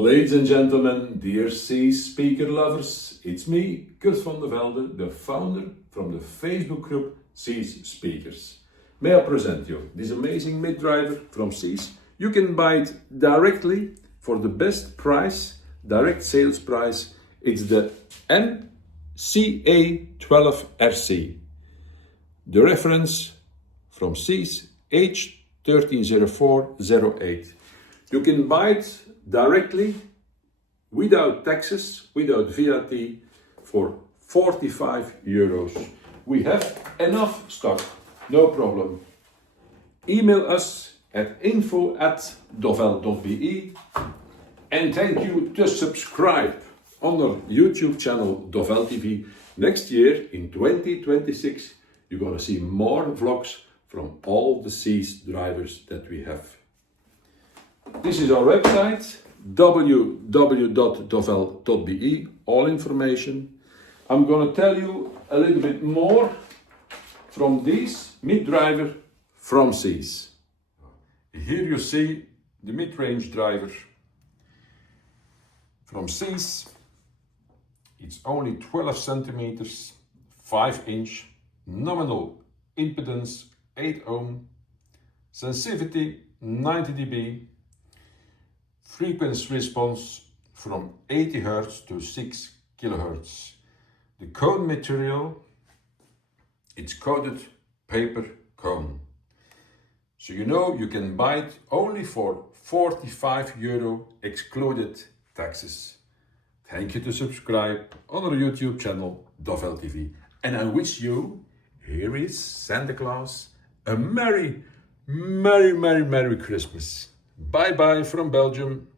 Ladies and gentlemen, dear SEAS speaker lovers, it's me, Kurt van der Velde, the founder from the Facebook group SEAS Speakers. May I present you this amazing mid-driver from SEAS. You can buy it directly for the best price, direct sales price. It's the MCA12RC. The reference from SEAS H1304-08. You can buy it directly, without taxes, without VAT, for €45. We have enough stock, no problem. Email us at info@dovel.be, and thank you to subscribe on our YouTube channel Dovel TV. Next year, in 2026, you're gonna see more vlogs from all the SEAS drivers that we have. This is our website, www.dovel.be, all information. I'm going to tell you a little bit more from this mid-driver from SEAS. Here you see the mid-range driver from SEAS. It's only 12 centimeters, 5-inch, nominal impedance 8 ohm, sensitivity 90 dB, frequency response from 80 Hz to 6 kHz. The cone material, it's coated paper cone. So you know you can buy it only for €45 excluded taxes. Thank you to subscribe on our YouTube channel Dovel TV. And I wish you, here is Santa Claus, a Merry Christmas. Bye bye from Belgium.